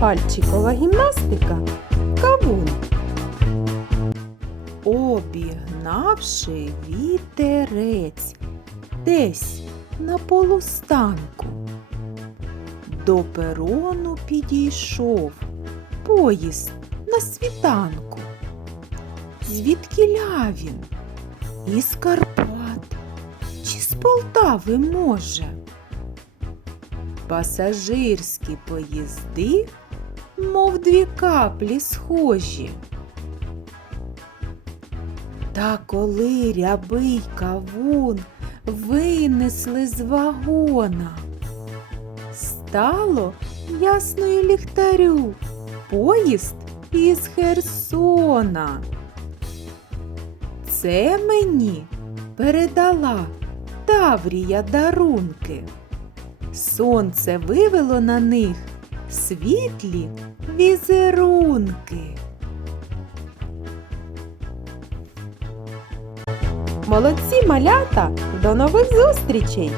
Пальчикова гімнастика кавун. Обігнавши вітерець десь на полустанку. До перону підійшов поїзд на світанку. Звідкіля він? Із Карпат чи з Полтави може? Пасажирські поїзди, мов дві каплі схожі. Та коли рябий кавун винесли з вагона, стало ясно і ліхтарю поїзд із Херсона. Це мені передала Таврія дарунки. Сонце вивело на них світлі візерунки. Молодці малята! До нових зустрічей!